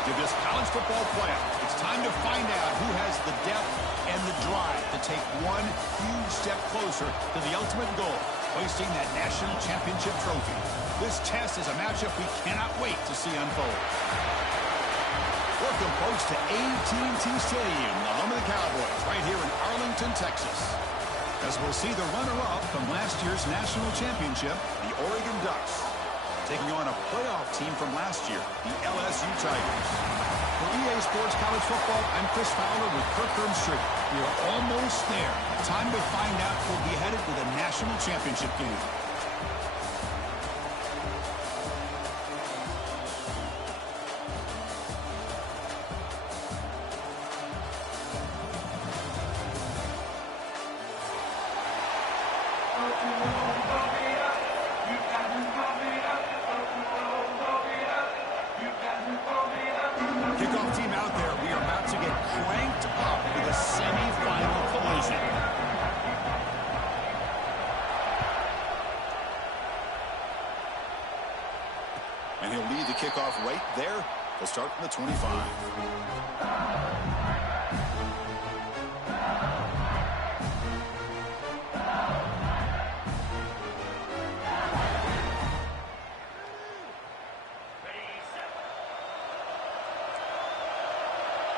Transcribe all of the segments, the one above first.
To this college football playoff, it's time to find out who has the depth and the drive to take one huge step closer to the ultimate goal, hoisting that national championship trophy. This test is a matchup we cannot wait to see unfold. Welcome, folks, to AT&T Stadium, the home of the Cowboys, right here in Arlington, Texas. As we'll see the runner-up from last year's national championship, the Oregon Ducks, taking on a playoff team from last year, the LSU Tigers. For EA Sports College Football, I'm Chris Fowler with Kirk Herbstreit. We are almost there. Time to find out who'll be headed to the national championship game. Kickoff team out there. We are about to get cranked up with a semifinal collision. And he'll lead the kickoff right there. They'll start from the 25.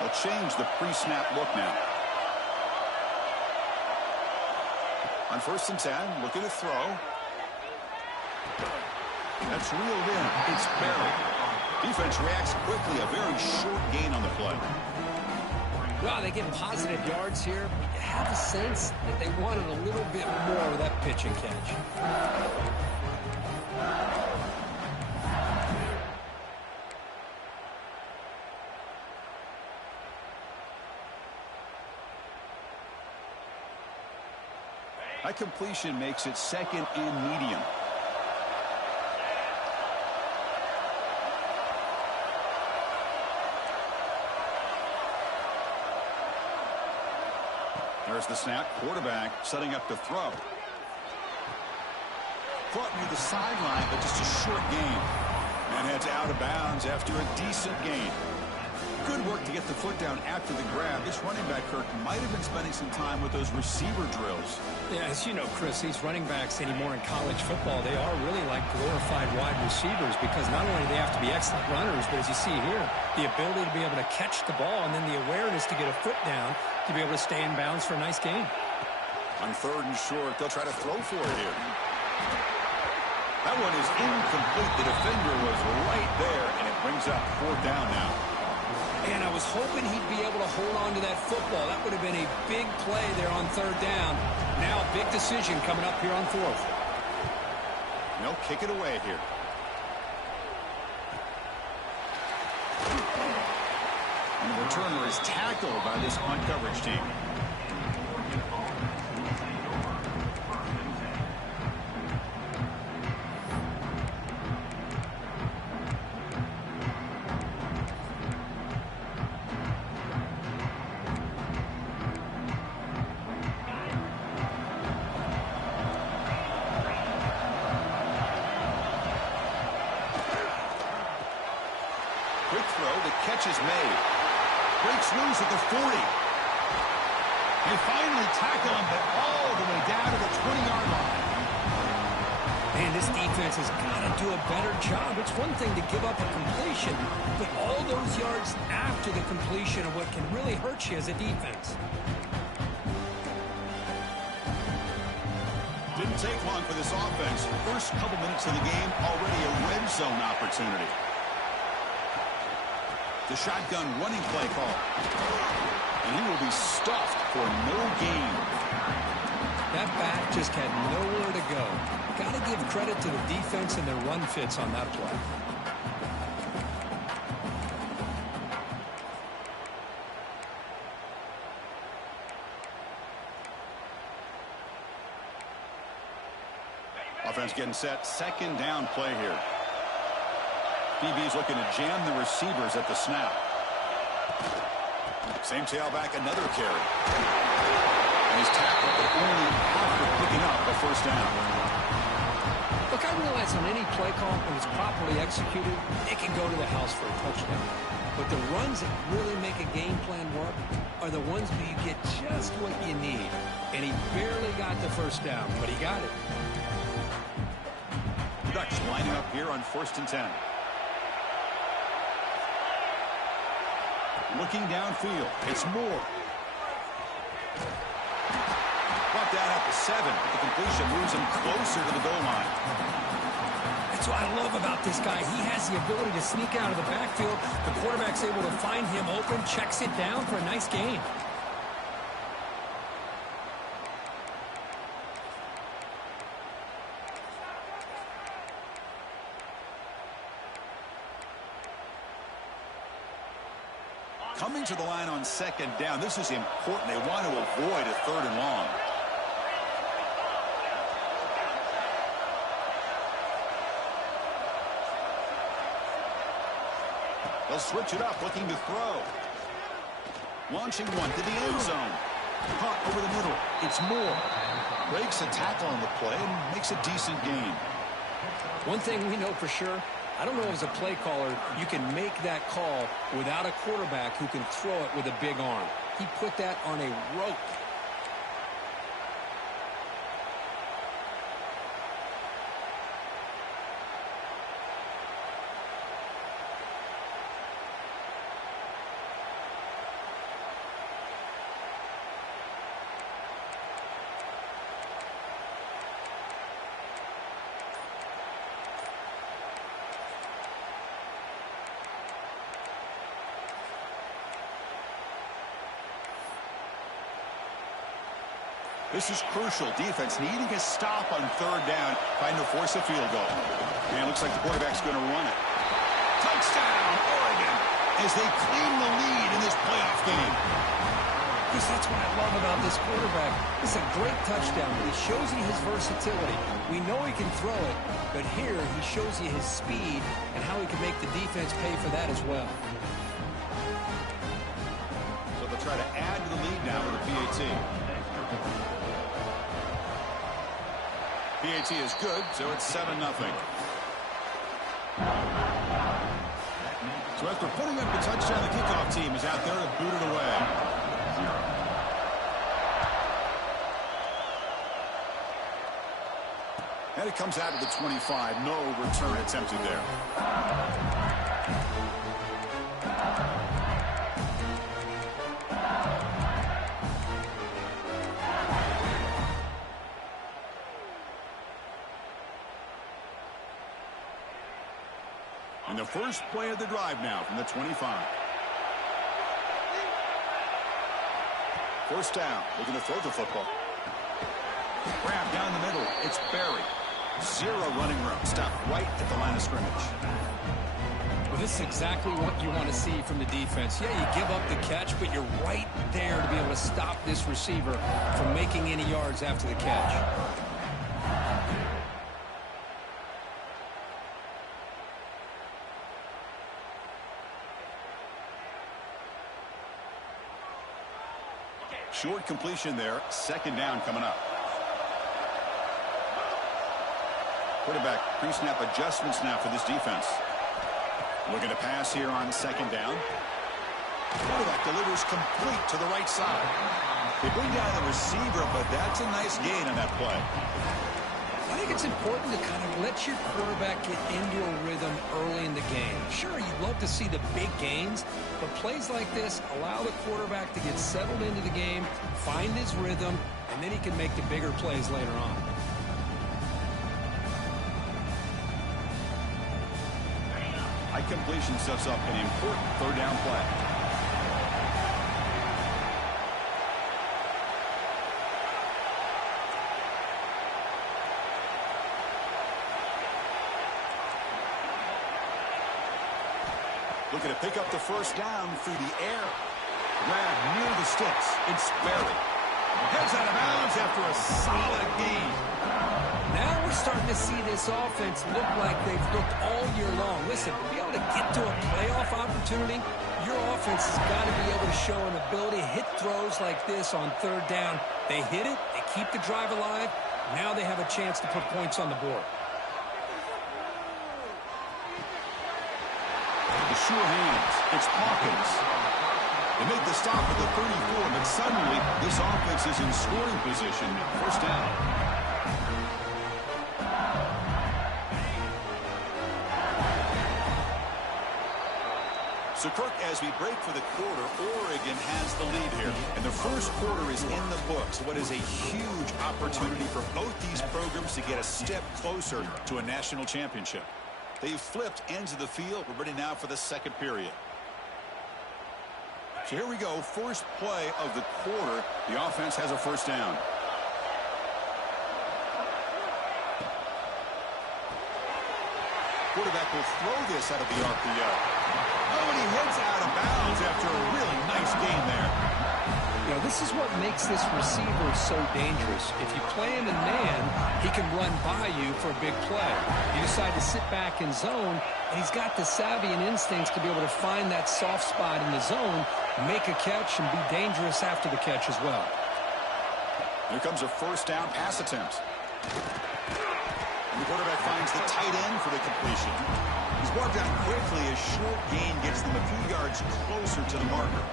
They'll change the pre-snap look now. On 1st and 10, looking to throw. That's reeled in. It's buried. Defense reacts quickly. A very short gain on the play. Well, they get positive yards here. But you have the sense that they wanted a little bit more with that pitch and catch. That completion makes it 2nd and medium. There's the snap. Quarterback setting up to throw. Caught near the sideline, but just a short gain. And heads out of bounds after a decent gain. Good work to get the foot down after the grab. This running back, Kirk, might have been spending some time with those receiver drills. Yeah, as you know, Chris, these running backs anymore in college football, they are really like glorified wide receivers because not only do they have to be excellent runners, but as you see here, the ability to be able to catch the ball and then the awareness to get a foot down to be able to stay in bounds for a nice gain. On 3rd and short, they'll try to throw for it here. That one is incomplete. The defender was right there, and it brings up 4th down now. And I was hoping he'd be able to hold on to that football. That would have been a big play there on 3rd down. Now a big decision coming up here on 4th. They'll kick it away here. And the returner is tackled by this punt coverage team. Quick throw, the catch is made. Breaks loose at the 40. They finally tackle him, but all the way down to the 20-yard line. Man, this defense has got to do a better job. It's one thing to give up a completion, but all those yards after the completion are what can really hurt you as a defense. Didn't take long for this offense. First couple minutes of the game, already a red zone opportunity. The shotgun running play call. And he will be stuffed for no gain. That back just had nowhere to go. Got to give credit to the defense and their run fits on that play. Offense getting set. 2nd down play here. BB's looking to jam the receivers at the snap. Same tailback, another carry. And he's tackled, but only after picking up a 1st down. Look, I realize on any play call, when it's properly executed, it can go to the house for a touchdown. But the runs that really make a game plan work are the ones where you get just what you need. And he barely got the first down, but he got it. Ducks lining up here on 1st and 10. Looking downfield. It's Moore. Brought down at the 7. The completion moves him closer to the goal line. That's what I love about this guy. He has the ability to sneak out of the backfield. The quarterback's able to find him open, checks it down for a nice gain. Coming to the line on 2nd down. This is important. They want to avoid a 3rd and long. They'll switch it up, looking to throw. Launching one to the end zone. Caught over the middle. It's Moore. Breaks a tackle on the play and makes a decent gain. One thing we know for sure, I don't know as a play caller, you can make that call without a quarterback who can throw it with a big arm. He put that on a rope. This is crucial. Defense needing a stop on 3rd down, trying to force a field goal. And it looks like the quarterback's going to run it. Touchdown, Oregon, as they claim the lead in this playoff game. Because that's what I love about this quarterback. It's a great touchdown, but he shows you his versatility. We know he can throw it, but here he shows you his speed and how he can make the defense pay for that as well. So they'll try to add to the lead now with a PAT. PAT is good, so it's 7-0. So after putting up the touchdown, the kickoff team is out there to boot it away. And it comes out of the 25. No return attempted there. And the first play of the drive now from the 25. 1st down. Looking to throw the football. Grab down the middle. It's Barry. 0 running room. Stopped right at the line of scrimmage. Well, this is exactly what you want to see from the defense. Yeah, you give up the catch, but you're right there to be able to stop this receiver from making any yards after the catch. Short completion there. 2nd down coming up. Quarterback pre-snap adjustments now for this defense. Looking to pass here on 2nd down. Quarterback delivers complete to the right side. They bring down the receiver, but that's a nice gain on that play. I think it's important to kind of let your quarterback get into a rhythm early in the game. Sure, you'd love to see the big gains, but plays like this allow the quarterback to get settled into the game, find his rhythm, and then he can make the bigger plays later on. High completion sets up an important 3rd down play. Looking to pick up the 1st down through the air. Grab near the sticks. It's Barry. Heads out of bounds after a solid gain. Now we're starting to see this offense look like they've looked all year long. Listen, to be able to get to a playoff opportunity, your offense has got to be able to show an ability to hit throws like this on 3rd down. They hit it. They keep the drive alive. Now they have a chance to put points on the board. The sure hands. It's Hawkins. They make the stop at the 34, but suddenly this offense is in scoring position. First down. So, Kirk, as we break for the quarter, Oregon has the lead here. And the first quarter is in the books. What is a huge opportunity for both these programs to get a step closer to a national championship. They've flipped ends of the field. We're ready now for the second period. So here we go. First play of the quarter. The offense has a first down. Quarterback will throw this out of the RPO. Oh, and he heads out of bounds after a really nice gain there. You know, this is what makes this receiver so dangerous. If you play him in man, he can run by you for a big play. You decide to sit back in zone, and he's got the savvy and instincts to be able to find that soft spot in the zone, make a catch, and be dangerous after the catch as well. Here comes a first down pass attempt. And the quarterback finds the tight end for the completion. He's brought down quickly. A short gain gets them a few yards closer to the marker.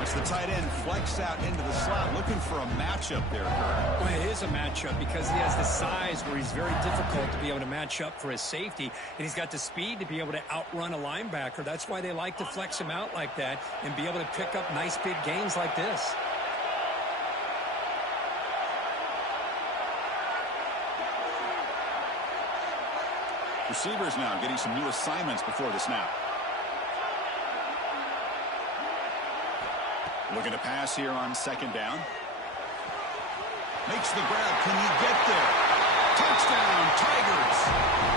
As the tight end flexed out into the slot, looking for a matchup there, Kurt. Well, it is a matchup because he has the size where he's very difficult to be able to match up for his safety, and he's got the speed to be able to outrun a linebacker. That's why they like to flex him out like that and be able to pick up nice big gains like this. Receivers now getting some new assignments before the snap. Looking to pass here on second down. Makes the grab. Can he get there? Touchdown, Tigers,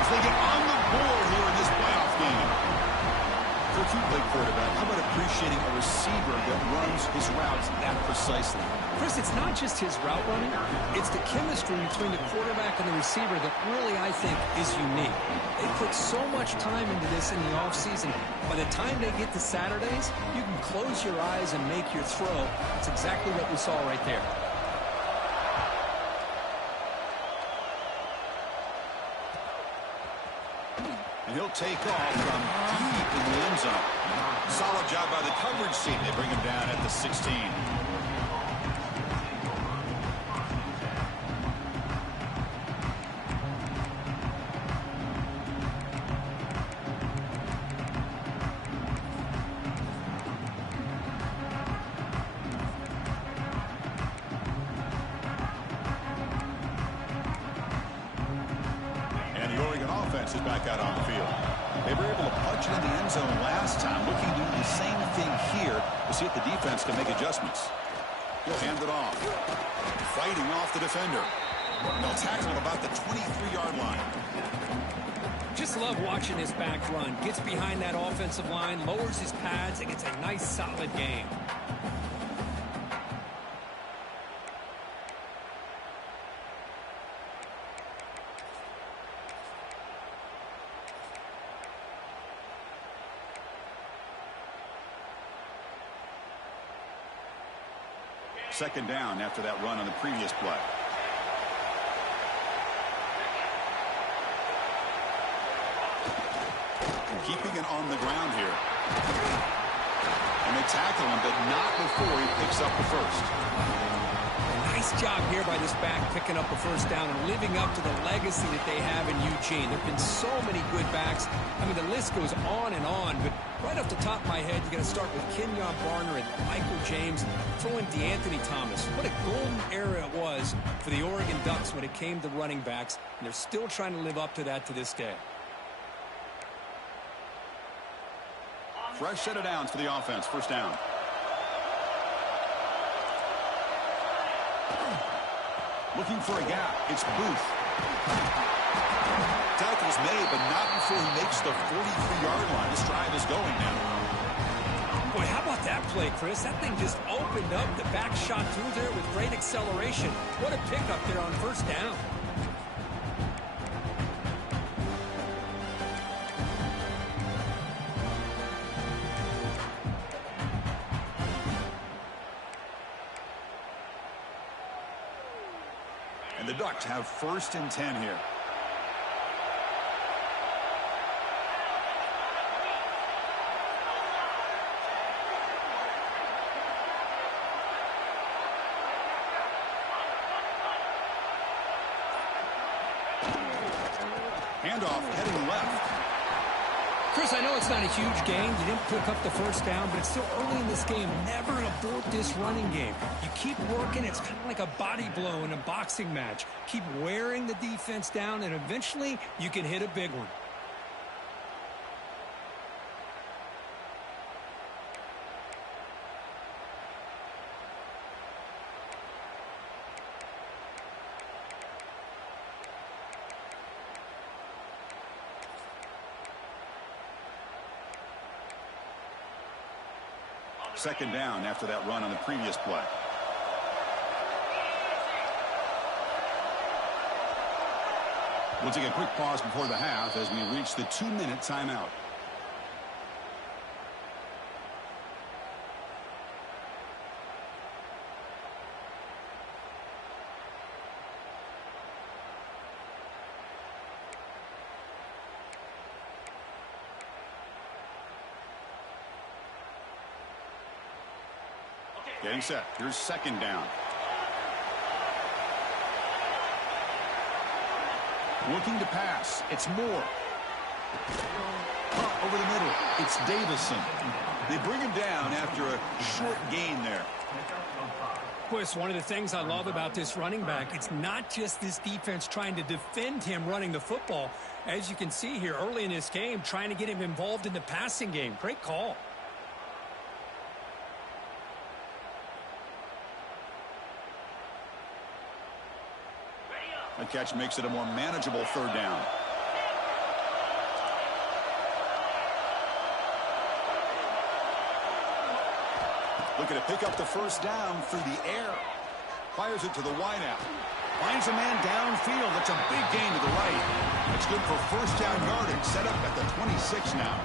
as they get on the board here in this playoff game. Coach, you play quarterback. How about appreciating a receiver that runs his routes that precisely? Chris, it's not just his route running. It's the chemistry between the quarterback and the receiver that really, I think, is unique. They put so much time into this in the offseason. By the time they get to Saturdays, you can close your eyes and make your throw. It's exactly what we saw right there. And he'll take off from deep in the end zone. Solid job by the coverage team. They bring him down at the 16. Is back out on the field. They were able to punch it in the end zone last time, looking to do the same thing here to see if the defense can make adjustments. He'll hand it off. Fighting off the defender. They'll tackle him about the 23-yard line. Just love watching his back run. Gets behind that offensive line, lowers his pads, and gets a nice solid game. Second down after that run on the previous play. And keeping it on the ground here. And they tackle him, but not before he picks up the first. Nice job here by this back picking up a first down and living up to the legacy that they have in Eugene. There have been so many good backs. I mean, the list goes on and on, but right off the top of my head, you got to start with Kenyon Barner and Michael James, throw in DeAnthony Thomas. What a golden era it was for the Oregon Ducks when it came to running backs, and they're still trying to live up to that to this day. Fresh set of downs for the offense. First down. Looking for a gap. It's Booth. Tackle's made, but not before he makes the 43-yard line. This drive is going now. Boy, how about that play, Chris? That thing just opened up. The back shot through there with great acceleration. What a pickup there on first down. And the Ducks have first and 10 here. Handoff heading left. Chris, I know it's not a huge gain. You didn't pick up the first down, but it's still early in this game. Never abort this running game. You keep working. It's kind of like a body blow in a boxing match. Keep wearing the defense down, and eventually you can hit a big one. Second down after that run on the previous play. We'll take a quick pause before the half as we reach the 2-minute timeout. Getting set. Here's second down. Looking to pass. It's Moore. Up over the middle. It's Davison. They bring him down after a short gain there. Chris, one of the things I love about this running back, it's not just this defense trying to defend him running the football. As you can see here early in this game, trying to get him involved in the passing game. Great call. That catch makes it a more manageable third down. Looking to pick up the first down through the air. Fires it to the wideout. Finds a man downfield. That's a big gain to the right. It's good for first down yardage. Set up at the 26 now.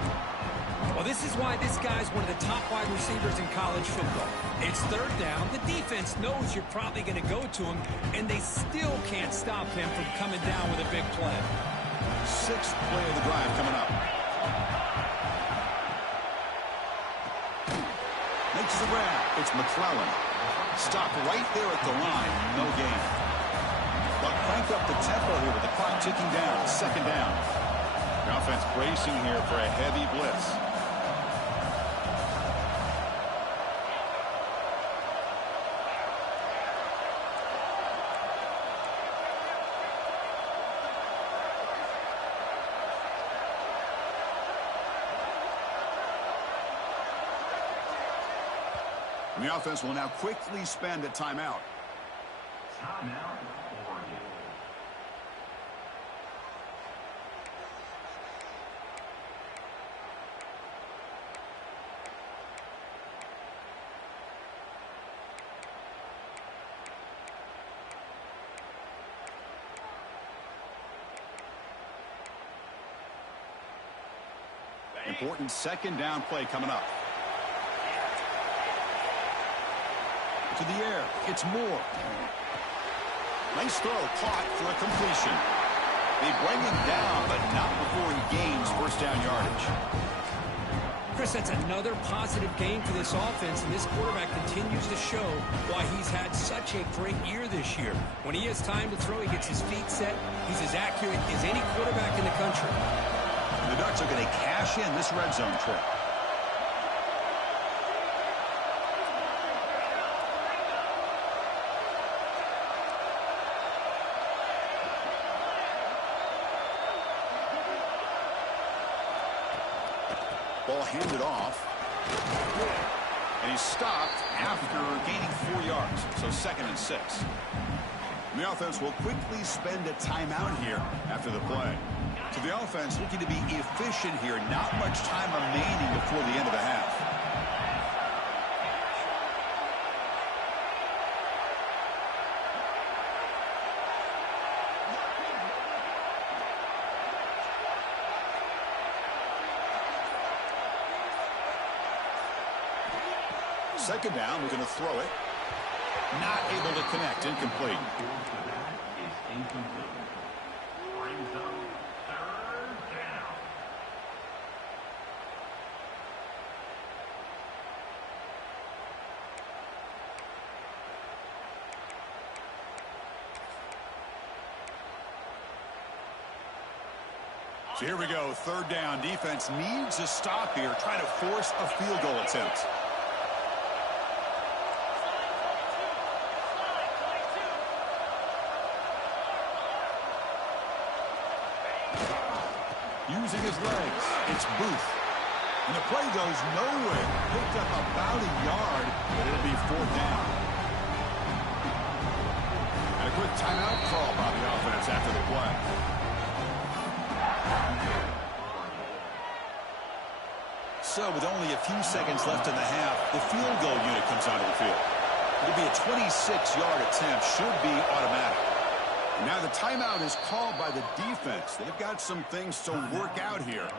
Well, this is why this guy's one of the top wide receivers in college football. It's third down. The defense knows you're probably going to go to him, and they still can't stop him from coming down with a big play. Sixth play of the drive coming up. Makes the grab. It's McClellan. Stopped right there at the line. No gain. But crank up the tempo here with the clock ticking down. Second down. The offense bracing here for a heavy blitz. And the offense will now quickly spend a timeout. Timeout, Oregon. Important second down play coming up. To the air. It's Moore. Nice throw. Caught for a completion. They bring him down, but not before he gains first down yardage. Chris, that's another positive game for this offense, and this quarterback continues to show why he's had such a great year this year. When he has time to throw, he gets his feet set. He's as accurate as any quarterback in the country. And the Ducks are going to cash in this red zone trip. Ball handed off. And he's stopped after gaining 4 yards. So second and 6. And the offense will quickly spend a timeout here after the play. So the offense looking to be efficient here. Not much time remaining before the end of the half. Second down, we're going to throw it. Not able to connect, incomplete. Brings up third down. So here we go, third down. Defense needs a stop here, trying to force a field goal attempt. Using his legs, it's Booth. And the play goes nowhere. Picked up about a yard, but it'll be fourth down. And a quick timeout call by the offense after the play. So with only a few seconds left in the half, the field goal unit comes onto the field. It'll be a 26-yard attempt, should be automatic. Now the timeout is called by the defense. They've got some things to work out here.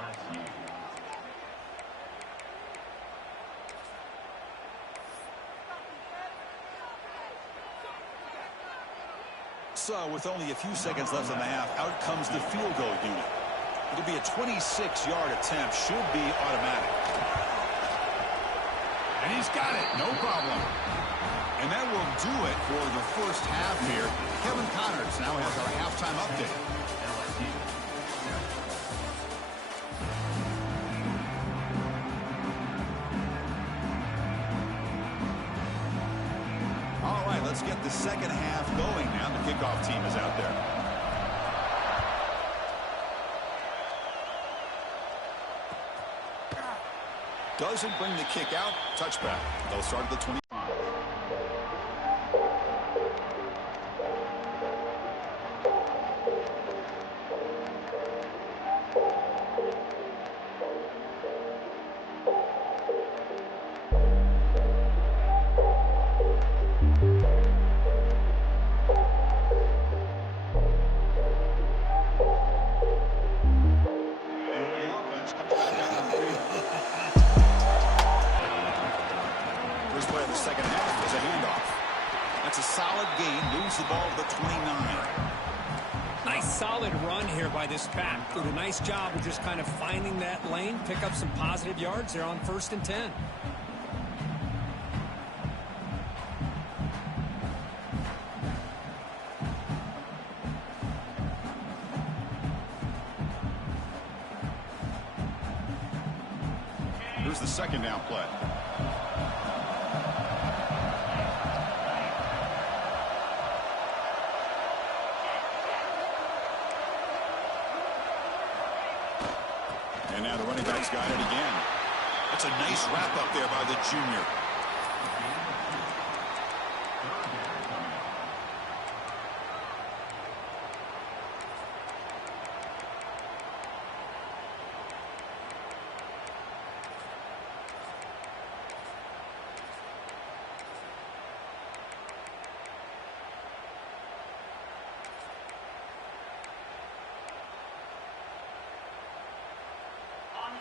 So with only a few seconds left in the half, out comes the field goal unit. It'll be a 26-yard attempt, should be automatic. And he's got it, no problem. And that will do it for the first half here. Kevin Connors now has our halftime update. All right, let's get the second half going now. The kickoff team is out there. Doesn't bring the kick out. Touchback. They'll start at the 25. This back did a nice job of just kind of finding that lane, pick up some positive yards. They're on 1st and 10. Here's the second down play. And now the running back's got it again. That's a nice wrap up there by the junior.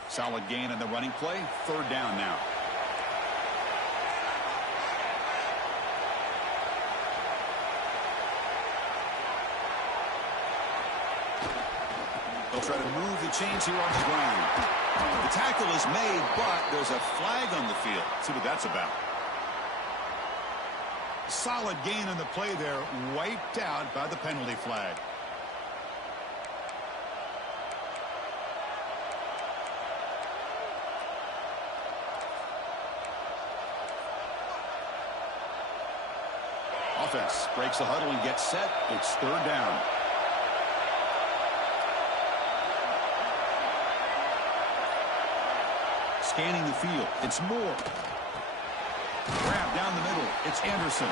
Solid gain in the running play. Third down now. They'll try to move the chains here on the ground. The tackle is made, but there's a flag on the field. Let's see what that's about. Solid gain in the play there. Wiped out by the penalty flag. Offense breaks the huddle and gets set. It's third down. Scanning the field. It's Moore. Grab down the middle. It's Anderson.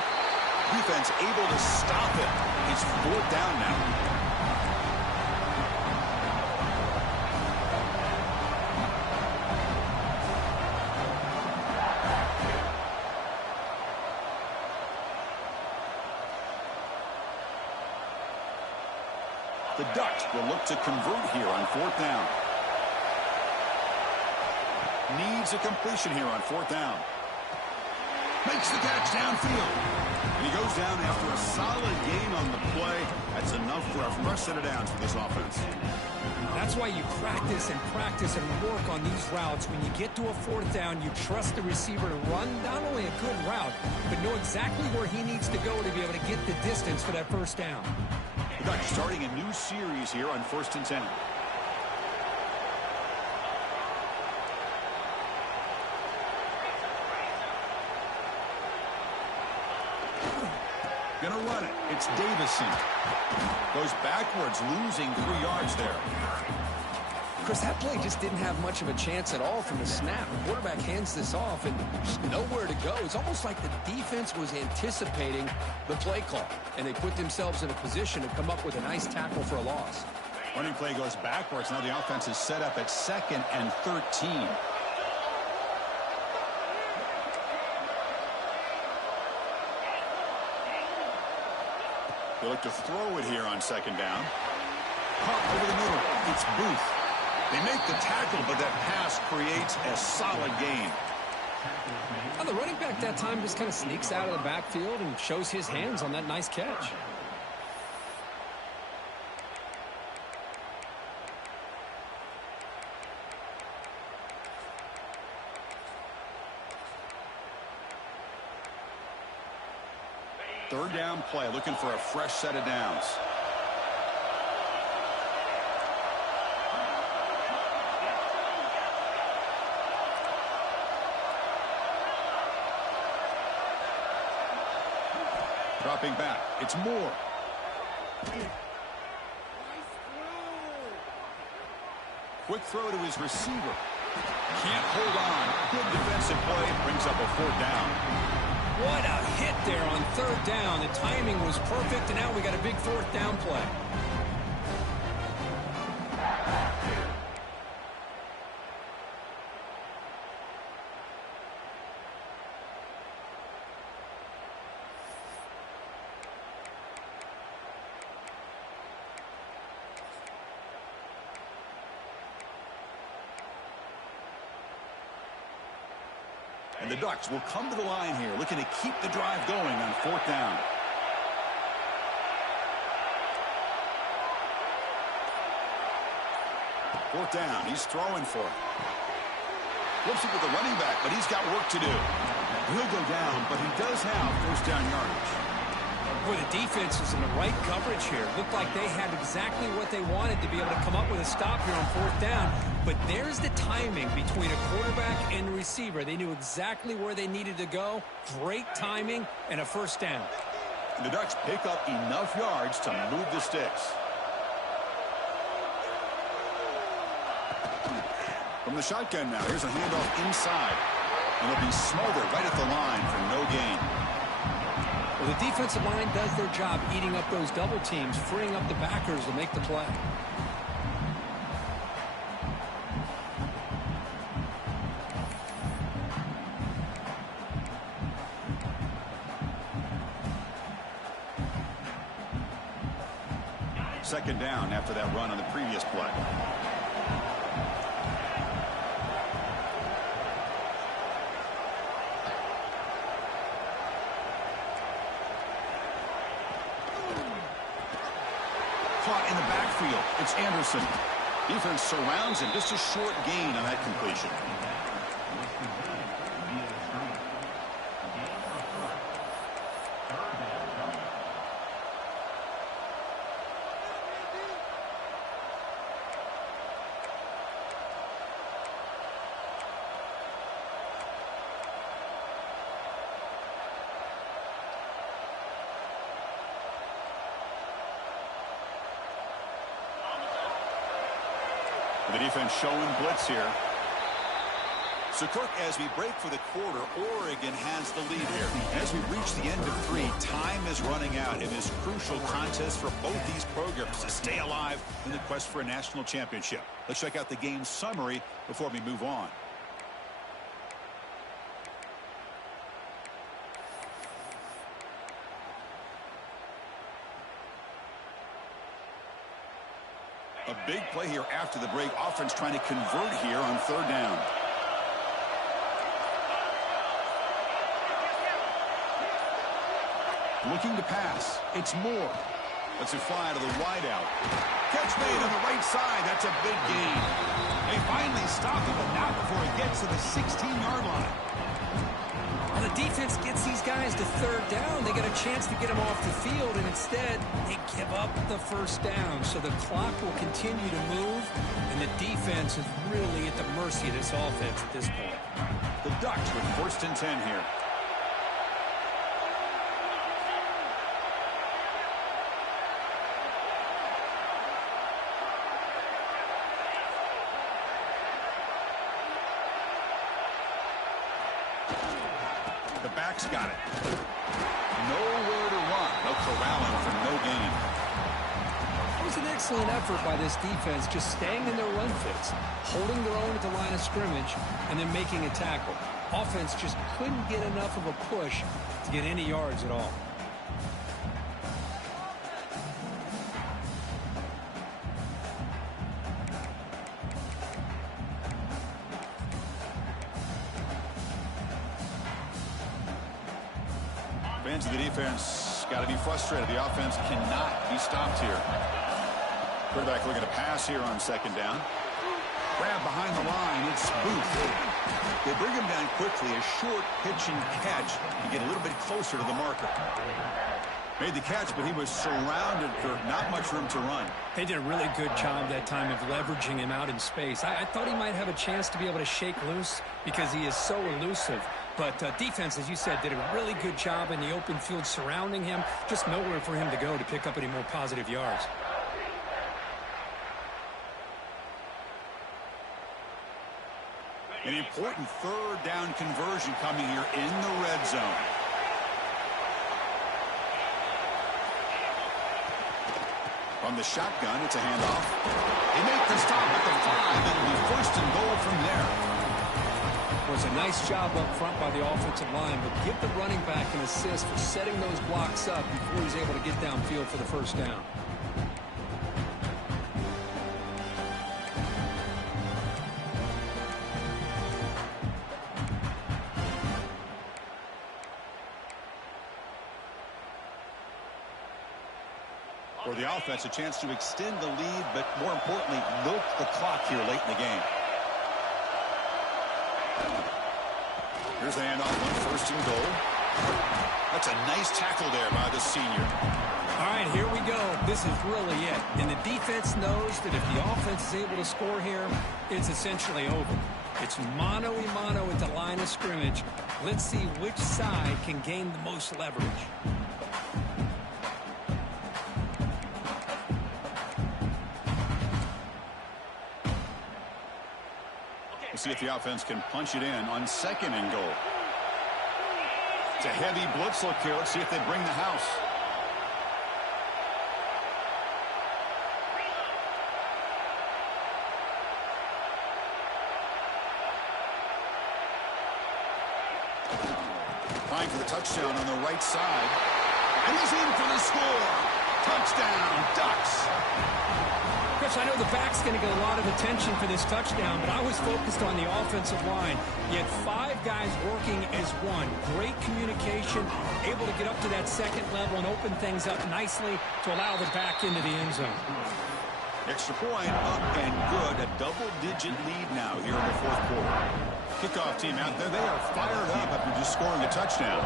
Defense able to stop it. It's fourth down now. The Ducks will look to convert here on fourth down. Needs a completion here on fourth down. Makes the catch downfield. And he goes down after a solid gain on the play. That's enough for a fresh set of downs for this offense. That's why you practice and work on these routes. When you get to a fourth down, you trust the receiver to run not only a good route, but know exactly where he needs to go to be able to get the distance for that first down. The Ducks starting a new series here on 1st and 10. Gonna run it. It's Davison. Goes backwards, losing 3 yards there. Chris, that play just didn't have much of a chance at all from the snap. The quarterback hands this off and there's nowhere to go. It's almost like the defense was anticipating the play call, and they put themselves in a position to come up with a nice tackle for a loss. Running play goes backwards. Now the offense is set up at 2nd and 13. They look to throw it here on 2nd down. Caught over the middle. It's Booth. They make the tackle, but that pass creates a solid gain. Well, the running back that time just kind of sneaks out of the backfield and shows his hands on that nice catch. Third down play, looking for a fresh set of downs. Dropping back, it's Moore. Quick throw to his receiver. Can't hold on. Good defensive play, brings up a 4th down. What a hit there on 3rd down. The timing was perfect, and now we got a big 4th down play. And the Ducks will come to the line here, looking to keep the drive going on 4th down. Fourth down, he's throwing for it. Flips it to the running back, but he's got work to do. He'll go down, but he does have 1st down yardage. Boy, the defense was in the right coverage here. Looked like they had exactly what they wanted to be able to come up with a stop here on 4th down. But there's the timing between a quarterback and a receiver. They knew exactly where they needed to go. Great timing and a 1st down. And the Ducks pick up enough yards to move the sticks. From the shotgun now, here's a handoff inside. And it'll be smothered right at the line for no gain. Well, the defensive line does their job eating up those double teams, freeing up the backers to make the play. Second down after that run on the previous play. Caught in the backfield. It's Anderson. Defense surrounds him. Just a short gain on that completion. The defense showing blitz here. So, Kirk, as we break for the quarter, Oregon has the lead here. As we reach the end of 3, time is running out in this crucial contest for both these programs to stay alive in the quest for a national championship. Let's check out the game summary before we move on. A big play here after the break. Offense trying to convert here on 3rd down. Looking to pass. It's Moore. Lets it fly to the wideout. Catch made on the right side. That's a big gain. They finally stop him, but not before he gets to the 16-yard line. Well, the defense gets these guys to 3rd down. They get a chance to get them off the field, and instead they give up the 1st down. So the clock will continue to move, and the defense is really at the mercy of this offense at this point. The Ducks with 1st and 10 here. The back's got it. Nowhere to run. No corralling for no gain. It was an excellent effort by this defense, just staying in their run fits, holding their own at the line of scrimmage, and then making a tackle. Offense just couldn't get enough of a push to get any yards at all. Fans of the defense got to be frustrated. The offense cannot be stopped here. Quarterback looking to pass here on second down. Grab behind the line. It's Booth. They bring him down quickly. A short pitch and catch to get a little bit closer to the marker. Made the catch, but he was surrounded for not much room to run. They did a really good job that time of leveraging him out in space. I thought he might have a chance to be able to shake loose because he is so elusive. But defense, as you said, did a really good job in the open field surrounding him. Just nowhere for him to go to pick up any more positive yards. An important third down conversion coming here in the red zone. From the shotgun, it's a handoff. They make the stop at the 5. It'll be first and goal from there. It was a nice job up front by the offensive line, but give the running back an assist for setting those blocks up before he's able to get downfield for the first down. For the offense, a chance to extend the lead, but more importantly, milk the clock here late in the game. Here's the handoff, first and goal. That's a nice tackle there by the senior. All right, here we go. This is really it. And the defense knows that if the offense is able to score here, it's essentially over. It's mano-a-mano at the line of scrimmage. Let's see which side can gain the most leverage. See if the offense can punch it in on second and goal. It's a heavy blitz look here. Let's see if they bring the house. Trying for the touchdown on the right side. And he's in for the score. Touchdown, Ducks. Chris, I know the back's going to get a lot of attention for this touchdown, but I was focused on the offensive line. You had 5 guys working as one. Great communication, able to get up to that second level and open things up nicely to allow the back into the end zone. Extra point up and good. A double-digit lead now here in the fourth quarter. Kickoff team out there. They are fired up after just scoring a touchdown.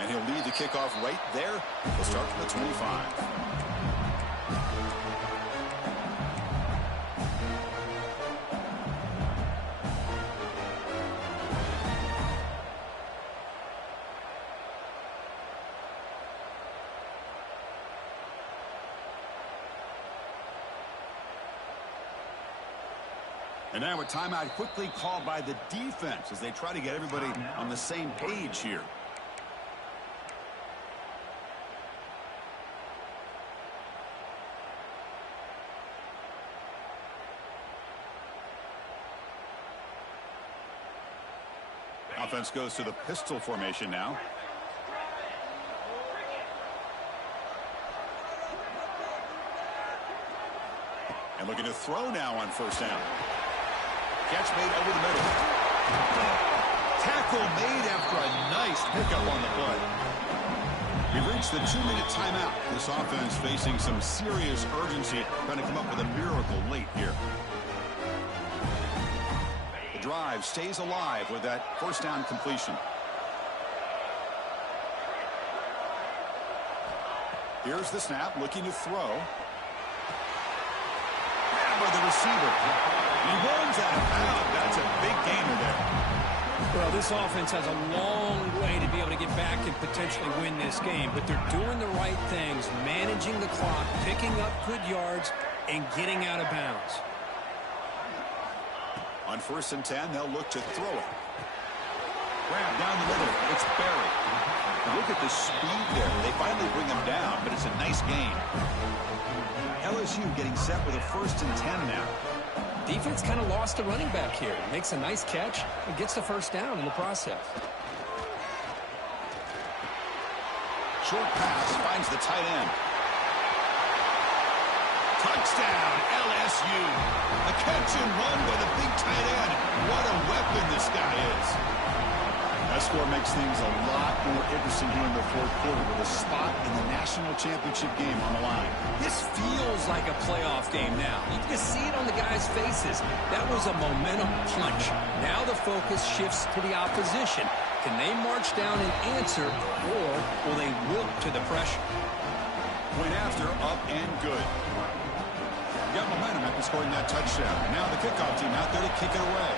And he'll lead the kickoff right there. We'll start from the 25. And now a timeout quickly called by the defense as they try to get everybody on the same page here. Offense goes to the pistol formation now. And looking to throw now on first down. Catch made over the middle. Tackle made after a nice pickup on the play. We've reached the 2-minute timeout. This offense facing some serious urgency, trying to come up with a miracle late here. Drive stays alive with that first down completion. Here's the snap, looking to throw. Grab by the receiver. He runs out of bounds. That's a big gainer there. Well, this offense has a long way to be able to get back and potentially win this game, but they're doing the right things, managing the clock, picking up good yards, and getting out of bounds. On 1st and 10, they'll look to throw it. Grab down the middle. It's buried. Look at the speed there. They finally bring him down, but it's a nice gain. LSU getting set with a 1st and 10 now. Defense kind of lost the running back here. Makes a nice catch and gets the first down in the process. Short pass finds the tight end. Touchdown, LSU. A catch and run by the big tight end. What a weapon this guy is. That score makes things a lot more interesting here in the 4th quarter with a spot in the national championship game on the line. This feels like a playoff game now. You can see it on the guys' faces. That was a momentum punch. Now the focus shifts to the opposition. Can they march down and answer, or will they wilt to the pressure? Went after, up and good. Got momentum after scoring that touchdown. Now the kickoff team out there to kick it away.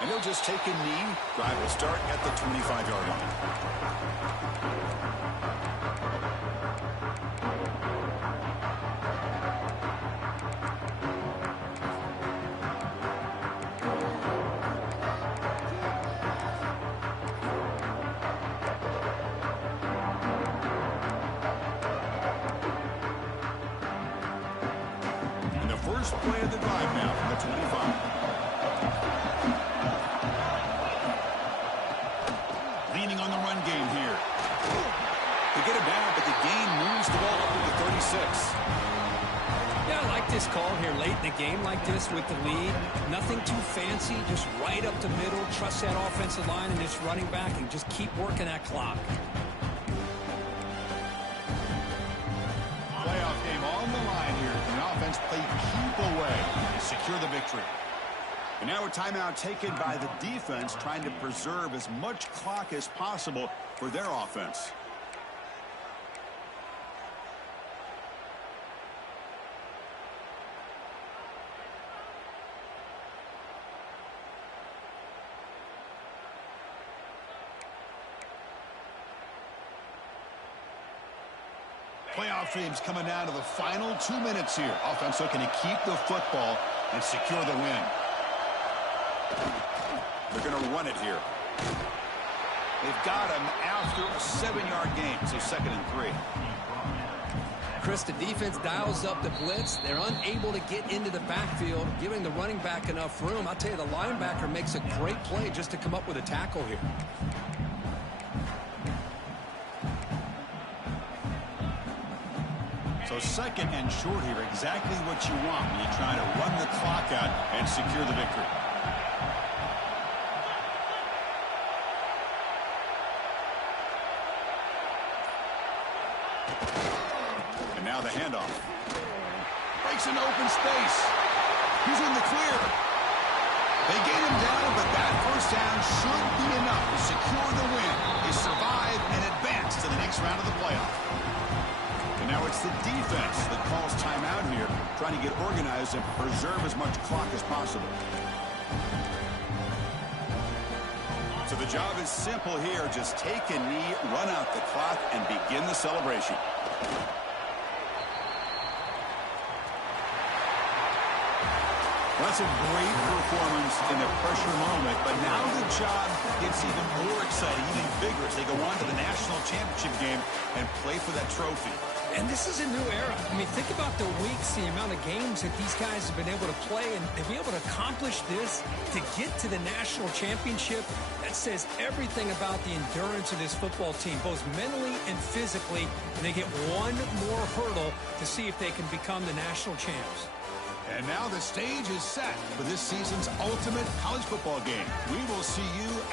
And he'll just take a knee. Drive will start at the 25-yard line. And the first play of the drive now from the 25. Leaning on the run game here. They get it down, but the gain moves the ball up to the 36. Yeah, I like this call here late in the game like this with the lead. Nothing too fancy, just right up the middle. Trust that offensive line and this running back and just keep working that clock. Playoff game on the line here. The offense played keep away and secure the victory. And now a timeout taken by the defense, trying to preserve as much clock as possible for their offense. Playoff games coming down to the final 2 minutes here. Offense looking to keep the football and secure the win. They're going to run it here. They've got him after a 7-yard gain, so 2nd and 3. Chris, the defense dials up the blitz. They're unable to get into the backfield, giving the running back enough room. I'll tell you, the linebacker makes a great play just to come up with a tackle here. So 2nd and short here, exactly what you want when you try to run the clock out and secure the victory. And now the handoff. Breaks into open space. He's in the clear. They get him down, but that first down should be enough to secure the win. They survive and advance to the next round of the playoff. And now it's the defense that calls timeout here, trying to get organized and preserve as much clock as possible. So the job is simple here. Just take a knee, run out the clock, and begin the celebration. That's a great performance in the pressure moment, but now the job gets even more exciting, even bigger as they go on to the national championship game and play for that trophy. And this is a new era. I mean, think about the weeks, the amount of games that these guys have been able to play, and to be able to accomplish this, to get to the national championship, that says everything about the endurance of this football team, both mentally and physically, and they get one more hurdle to see if they can become the national champs. And now the stage is set for this season's ultimate college football game. We will see you